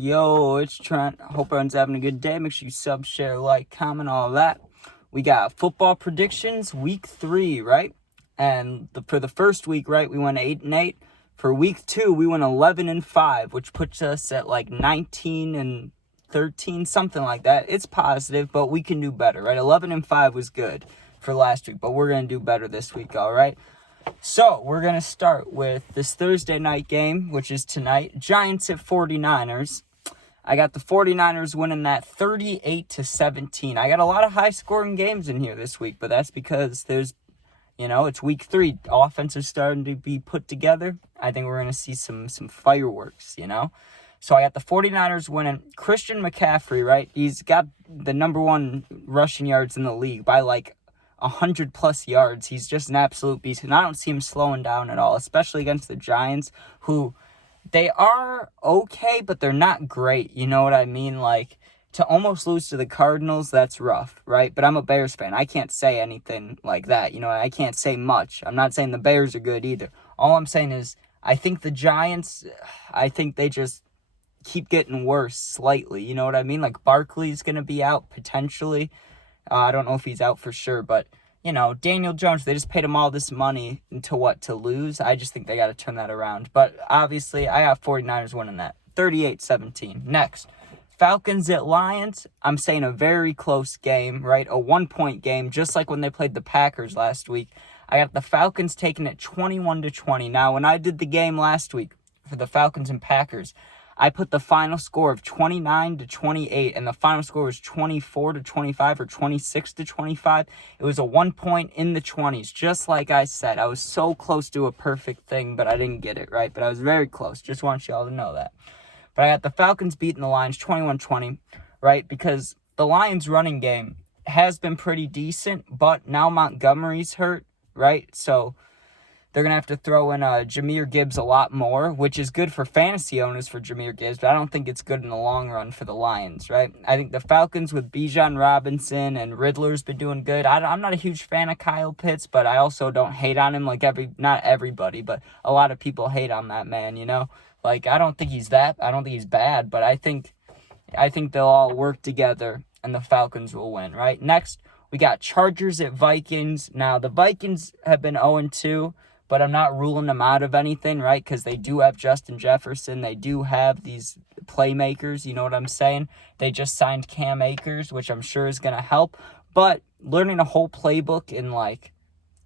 Yo, it's Trent. Hope everyone's having a good day. Make sure you sub, share, like, comment, all that. We got football predictions, week 3, right? And for the first week, right, we went 8-8. For week 2, we went 11-5, which puts us at like 19-13, something like that. It's positive, but we can do better, right? 11-5 was good for last week, but we're gonna do better this week, all right? So, we're going to start with this Thursday night game, which is tonight. Giants at 49ers. I got the 49ers winning that 38-17. I got a lot of high-scoring games in here this week, but that's because it's week 3. Offense is starting to be put together. I think we're going to see some fireworks, So I got the 49ers winning. Christian McCaffrey, right? He's got the number 1 rushing yards in the league by 100+ yards. He's just an absolute beast, and I don't see him slowing down at all, especially against the Giants, who they are okay, but they're not great. You know what I mean? To almost lose to the Cardinals, that's rough, right? But I'm a Bears fan. I can't say anything like that. I can't say much. I'm not saying the Bears are good either. All I'm saying is I think the Giants, they just keep getting worse slightly. You know what I mean? Barkley's going to be out potentially. I don't know if he's out for sure, but, Daniel Jones, they just paid him all this money to lose. I just think they got to turn that around. But obviously, I have 49ers winning that. 38-17. Next, Falcons at Lions. I'm saying a very close game, right? A 1-point game, just like when they played the Packers last week. I got the Falcons taking it 21-20. Now, when I did the game last week for the Falcons and Packers, I put the final score of 29-28, and the final score was 24-25 or 26-25. It was a 1-point in the 20s, just like I said. I was so close to a perfect thing, but I didn't get it right. But I was very close. Just want you all to know that. But I got the Falcons beating the Lions 21-20, right? Because the Lions' running game has been pretty decent, but now Montgomery's hurt, right? So they're going to have to throw in Jahmyr Gibbs a lot more, which is good for fantasy owners for Jahmyr Gibbs, but I don't think it's good in the long run for the Lions, right? I think the Falcons with Bijan Robinson and Riddler's been doing good. I'm not a huge fan of Kyle Pitts, but I also don't hate on him not everybody, but a lot of people hate on that man, I don't think he's bad, but I think they'll all work together and the Falcons will win, right? Next, we got Chargers at Vikings. Now, the Vikings have been 0-2. But I'm not ruling them out of anything, right? Because they do have Justin Jefferson. They do have these playmakers, you know what I'm saying? They just signed Cam Akers, which I'm sure is going to help. But learning a whole playbook in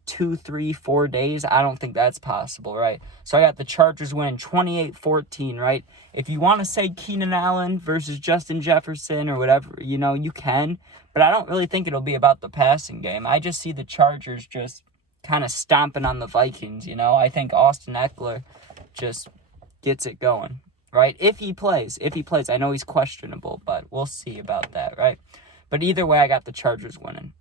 2, 3, 4 days, I don't think that's possible, right? So I got the Chargers winning 28-14, right? If you want to say Keenan Allen versus Justin Jefferson or whatever, you can. But I don't really think it'll be about the passing game. I just see the Chargers just kind of stomping on the Vikings, I think Austin Eckler just gets it going, right? If he plays. I know he's questionable, but we'll see about that, right? But either way, I got the Chargers winning.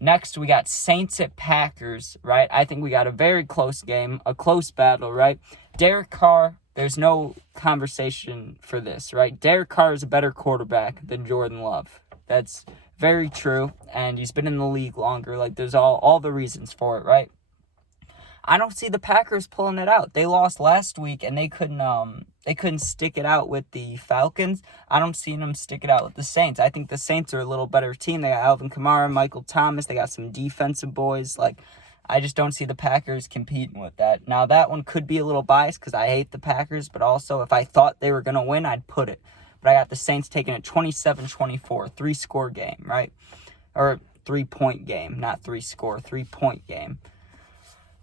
Next, we got Saints at Packers, right? I think we got a very close game, a close battle, right? Derek Carr, there's no conversation for this, right? Derek Carr is a better quarterback than Jordan Love. That's very true, and he's been in the league longer. There's all the reasons for it, right? I don't see the Packers pulling it out. They lost last week, and they couldn't stick it out with the Falcons. I don't see them stick it out with the Saints. I think the Saints are a little better team. They got Alvin Kamara, Michael Thomas. They got some defensive boys. I just don't see the Packers competing with that. Now, that one could be a little biased because I hate the Packers, but also if I thought they were going to win, I'd put it. But I got the Saints taking it 27-24, 3-score game, right? Or 3-point game, not 3-score, 3-point game.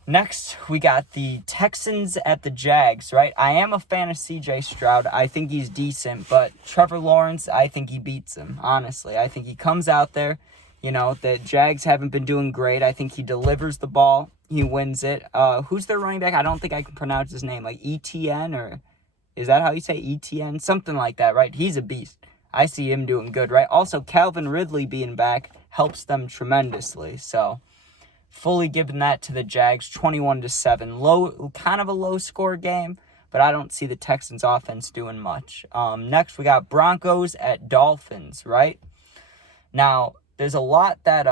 Next, we got the Texans at the Jags, right? I am a fan of C.J. Stroud. I think he's decent, but Trevor Lawrence, I think he beats him, honestly. I think he comes out there, the Jags haven't been doing great. I think he delivers the ball. He wins it. Who's their running back? I don't think I can pronounce his name, ETN or... Is that how you say ETN? Something like that, right? He's a beast. I see him doing good, right? Also, Calvin Ridley being back helps them tremendously. So, fully giving that to the Jags, 21-7. Kind of a low-score game, but I don't see the Texans' offense doing much. Next, we got Broncos at Dolphins, right? Now, there's a lot that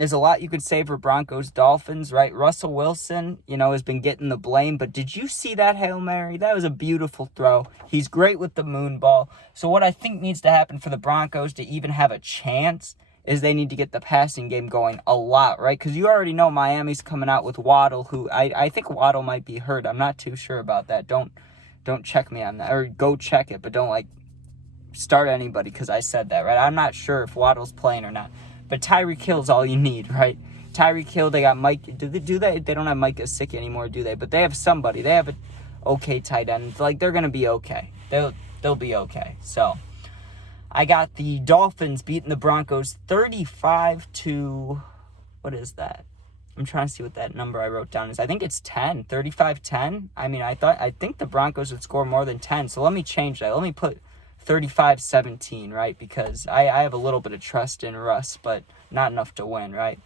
there's a lot you could say for Broncos Dolphins, right? Russell Wilson, has been getting the blame, but did you see that Hail Mary? That was a beautiful throw. He's great with the moon ball. So what I think needs to happen for the Broncos to even have a chance is they need to get the passing game going a lot, right? Because you already know Miami's coming out with Waddle, who I think Waddle might be hurt. I'm not too sure about that. Don't check me on that, or go check it, but don't start anybody because I said that, right? I'm not sure if Waddle's playing or not, but Tyreek Hill's all you need, right? Tyreek Hill, they got Mike. They don't have Mike Gesicki anymore, do they? But they have somebody. They have an okay tight end. They're gonna be okay. They'll be okay. So I got the Dolphins beating the Broncos 35 to, what is that? I'm trying to see what that number I wrote down is. I think it's 10, 35-10. I think the Broncos would score more than 10. So let me change that. Let me put 35-17, right? Because I have a little bit of trust in Russ, but not enough to win, right?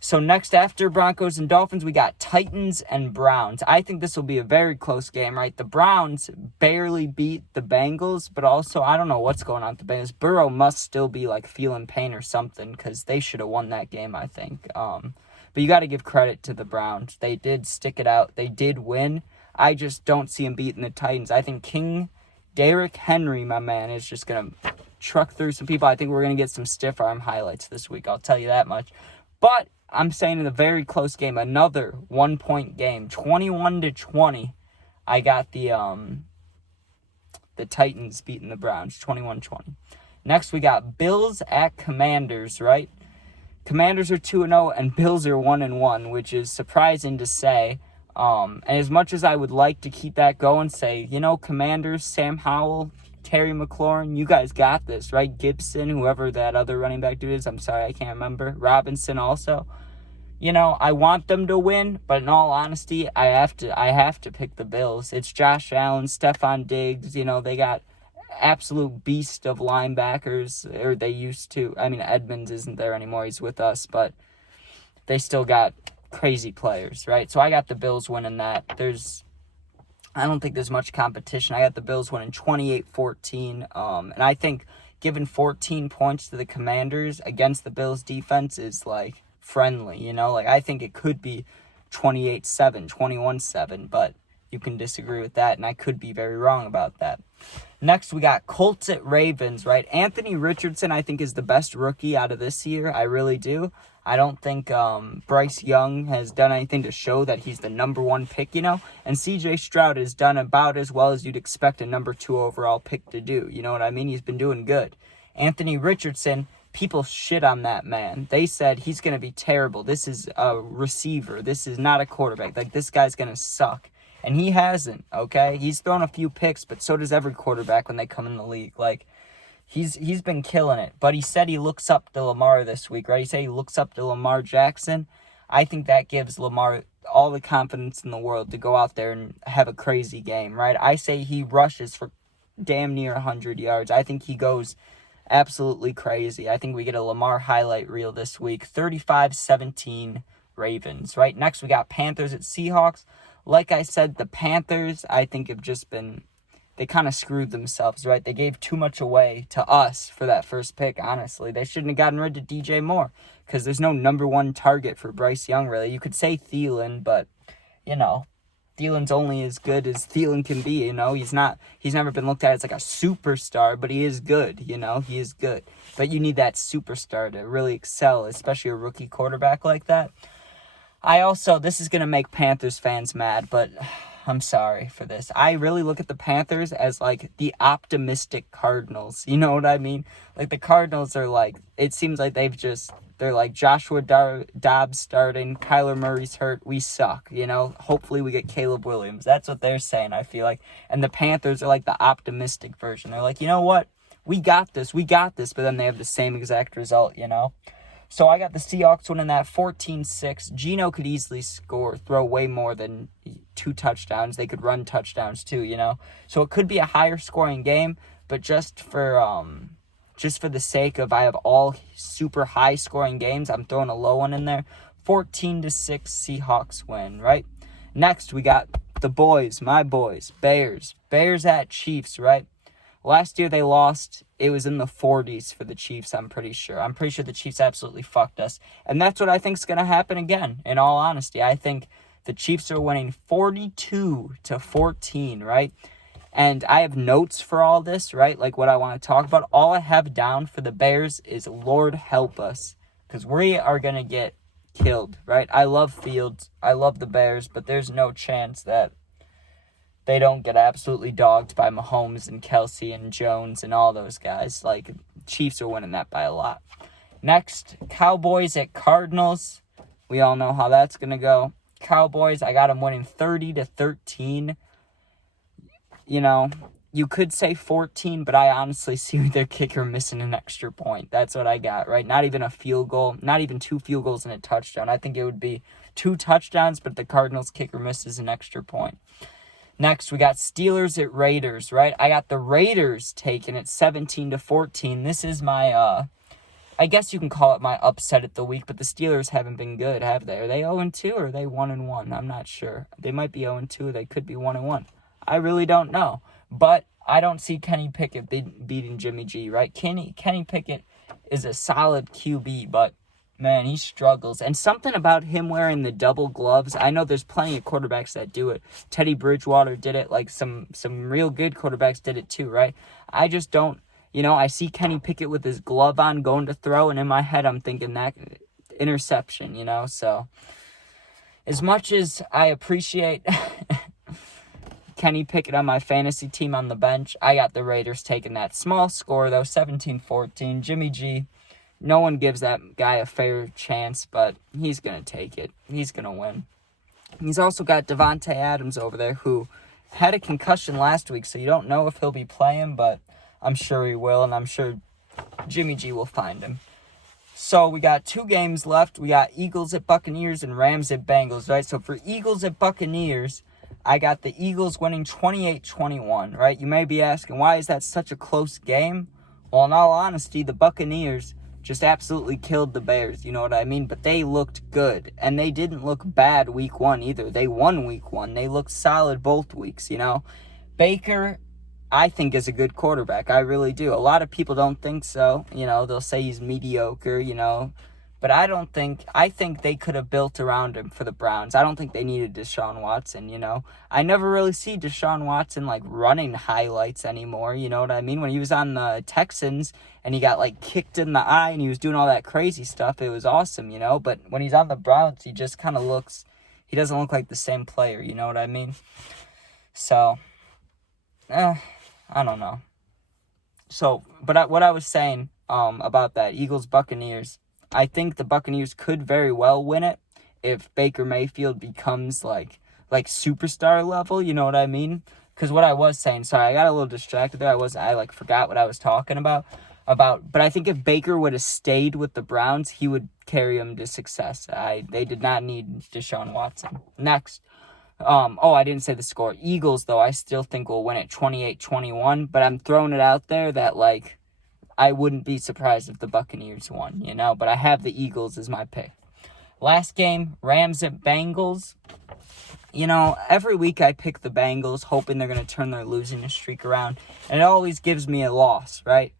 So next, after Broncos and Dolphins, we got Titans and Browns. I think this will be a very close game, right? The Browns barely beat the Bengals, but also, I don't know what's going on with the Bengals. Burrow must still be, feeling pain or something, because they should have won that game, I think. But you got to give credit to the Browns. They did stick it out. They did win. I just don't see them beating the Titans. I think Derrick Henry, my man, is just going to truck through some people. I think we're going to get some stiff arm highlights this week. I'll tell you that much. But I'm saying in a very close game, another 1-point game, 21-20. I got the Titans beating the Browns, 21-20. Next, we got Bills at Commanders, right? Commanders are 2-0 and Bills are 1-1, which is surprising to say. And as much as I would like to keep that going, say, Commanders, Sam Howell, Terry McLaurin, you guys got this, right? Gibson, whoever that other running back dude is, I'm sorry, I can't remember. Robinson also. I want them to win, but in all honesty, I have to pick the Bills. It's Josh Allen, Stephon Diggs, they got absolute beast of linebackers, or they used to. Edmonds isn't there anymore, he's with us, but they still got crazy players, right? So I got the Bills winning that. I don't think there's much competition. I got the Bills winning 28-14, and I think giving 14 points to the Commanders against the Bills defense is friendly, I think it could be 28-7, 21-7, but you can disagree with that, and I could be very wrong about that. Next, we got Colts at Ravens, right? Anthony Richardson, I think, is the best rookie out of this year. I really do. I don't think Bryce Young has done anything to show that he's the number one pick, And C.J. Stroud has done about as well as you'd expect a number 2 overall pick to do. You know what I mean? He's been doing good. Anthony Richardson, people shit on that man. They said he's going to be terrible. This is a receiver. This is not a quarterback. This guy's going to suck. And he hasn't, okay? He's thrown a few picks, but so does every quarterback when they come in the league. He's been killing it. But he said he looks up to Lamar this week, right? He said he looks up to Lamar Jackson. I think that gives Lamar all the confidence in the world to go out there and have a crazy game, right? I say he rushes for damn near 100 yards. I think he goes absolutely crazy. I think we get a Lamar highlight reel this week. 35-17 Ravens, right? Next, we got Panthers at Seahawks. Like I said, the Panthers, I think, have just been, they kind of screwed themselves, right? They gave too much away to us for that first pick, honestly. They shouldn't have gotten rid of DJ Moore because there's no number one target for Bryce Young, really. You could say Thielen, but, Thielen's only as good as Thielen can be, He's never been looked at as a superstar, but he is good, He is good. But you need that superstar to really excel, especially a rookie quarterback like that. This is going to make Panthers fans mad, but I'm sorry for this. I really look at the Panthers as the optimistic Cardinals. You know what I mean? The Cardinals are it seems like they're Joshua Dobbs starting, Kyler Murray's hurt, we suck, Hopefully we get Caleb Williams. That's what they're saying, I feel like. And the Panthers are the optimistic version. They're you know what? We got this, but then they have the same exact result, So I got the Seahawks winning that 14-6. Geno could easily throw way more than 2 touchdowns. They could run touchdowns too, So it could be a higher scoring game, but just for the sake of I have all super high scoring games, I'm throwing a low one in there. 14-6 Seahawks win, right? Next, we got the boys, my boys, Bears. Bears at Chiefs, right? Last year they lost. It was in the 40s for the Chiefs, I'm pretty sure. I'm pretty sure the Chiefs absolutely fucked us. And that's what I think is going to happen again, in all honesty. I think the Chiefs are winning 42-14, right? And I have notes for all this, right? Like what I want to talk about. All I have down for the Bears is Lord help us. Because we are going to get killed, right? I love Fields. I love the Bears. But there's no chance that they don't get absolutely dogged by Mahomes and Kelsey and Jones and all those guys. Like, Chiefs are winning that by a lot. Next, Cowboys at Cardinals. We all know how that's going to go. Cowboys, I got them winning 30-13. You know, you could say 14, but I honestly see their kicker missing an extra point. That's what I got, right? Not even a field goal, not even 2 field goals and a touchdown. I think it would be 2 touchdowns, but the Cardinals kicker misses an extra point. Next, we got Steelers at Raiders, right? I got the Raiders taking it 17-14. This is my, I guess you can call it my upset at the week, but the Steelers haven't been good, have they? Are they 0-2 or are they 1-1? I'm not sure. They might be 0-2. They could be 1-1. I really don't know. But I don't see Kenny Pickett beating Jimmy G, right? Kenny Pickett is a solid QB, but man, he struggles. And something about him wearing the double gloves, I know there's plenty of quarterbacks that do it. Teddy Bridgewater did it. Like some real good quarterbacks did it too, right? I just don't, I see Kenny Pickett with his glove on going to throw, and in my head I'm thinking that interception, So as much as I appreciate Kenny Pickett on my fantasy team on the bench, I got the Raiders taking that small score, though, 17-14. Jimmy G, no one gives that guy a fair chance, but he's going to take it. He's going to win. He's also got Devontae Adams over there, who had a concussion last week, so you don't know if he'll be playing, but I'm sure he will, and I'm sure Jimmy G will find him. So we got 2 games left. We got Eagles at Buccaneers and Rams at Bengals, right? So for Eagles at Buccaneers, I got the Eagles winning 28-21, right? You may be asking, why is that such a close game? Well, in all honesty, the Buccaneers just absolutely killed the Bears, you know what I mean? But they looked good, and they didn't look bad week 1 either. They won week 1. They looked solid both weeks, Baker, I think, is a good quarterback. I really do. A lot of people don't think so. They'll say he's mediocre, But I think they could have built around him for the Browns. I don't think they needed Deshaun Watson, I never really see Deshaun Watson, running highlights anymore, you know what I mean? When he was on the Texans and he got, kicked in the eye and he was doing all that crazy stuff, it was awesome, But when he's on the Browns, he just kind of he doesn't look like the same player, you know what I mean? So, I don't know. So, but what I was saying about that, Eagles-Buccaneers, I think the Buccaneers could very well win it if Baker Mayfield becomes like superstar level, you know what I mean? Because what I was saying, sorry, I got a little distracted there. I forgot what I was talking about. But I think if Baker would have stayed with the Browns, he would carry them to success. They did not need Deshaun Watson. Next. I didn't say the score. Eagles, though, I still think will win it 28-21, but I'm throwing it out there that, I wouldn't be surprised if the Buccaneers won, but I have the Eagles as my pick. Last game, Rams at Bengals. Every week I pick the Bengals, hoping they're going to turn their losing streak around, and it always gives me a loss, right?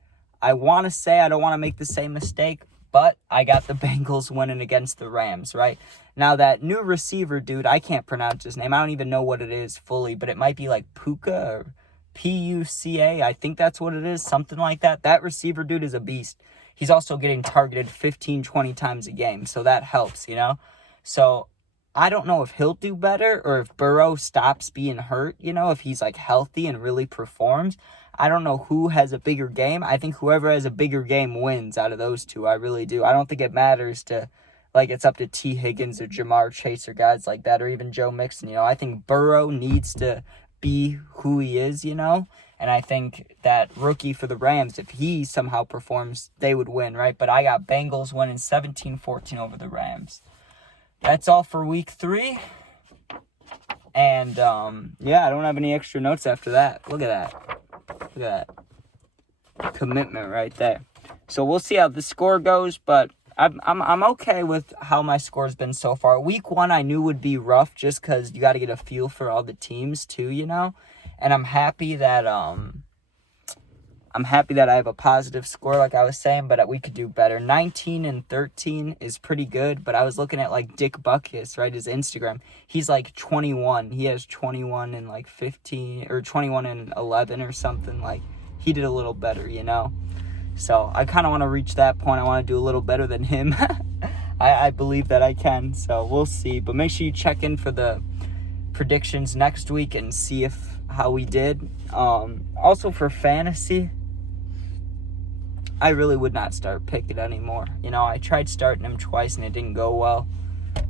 I want to say I don't want to make the same mistake, but I got the Bengals winning against the Rams, right? Now, that new receiver dude, I can't pronounce his name. I don't even know what it is fully, but it might be Puka or Puca. I think that's what it is, something like that. That receiver dude is a beast. He's also getting targeted 15-20 times a game, so that helps, So I don't know if he'll do better or if Burrow stops being hurt, if he's healthy and really performs. I don't know who has a bigger game. I think whoever has a bigger game wins out of those two. I really do. I don't think it matters to, it's up to T. Higgins or Jamar Chase or guys like that, or even Joe Mixon. I think Burrow needs to be who he is, and I think that rookie for the Rams, if he somehow performs, they would win, right? But I got Bengals winning 17-14 over the Rams. That's all for week 3. And, I don't have any extra notes after that. Look at that. Look at that. Commitment right there. So we'll see how the score goes, but I'm okay with how my score's been so far. Week 1 I knew would be rough just because you got to get a feel for all the teams too, And I'm happy that I'm happy that I have a positive score, like I was saying, but we could do better. 19-13 is pretty good, but I was looking at, like, Dick Buckus, right, his Instagram. He's, like, 21. He has 21 and, like, 15, or 21 and 11 or something. Like, he did a little better, you know? So, I kind of want to reach that point. I want to do a little better than him. I believe that I can, so we'll see. But make sure you check in for the predictions next week and see how we did. Also, for fantasy, I really would not start Pickett anymore. You know, I tried starting him twice and it didn't go well.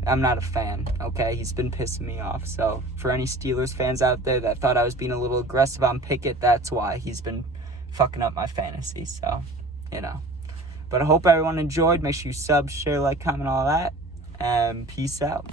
I'm not a fan, okay? He's been pissing me off. So, for any Steelers fans out there that thought I was being a little aggressive on Pickett, that's why. He's been fucking up my fantasy, so, you know. But I hope everyone enjoyed. Make sure you sub, share, like, comment, all that. And peace out.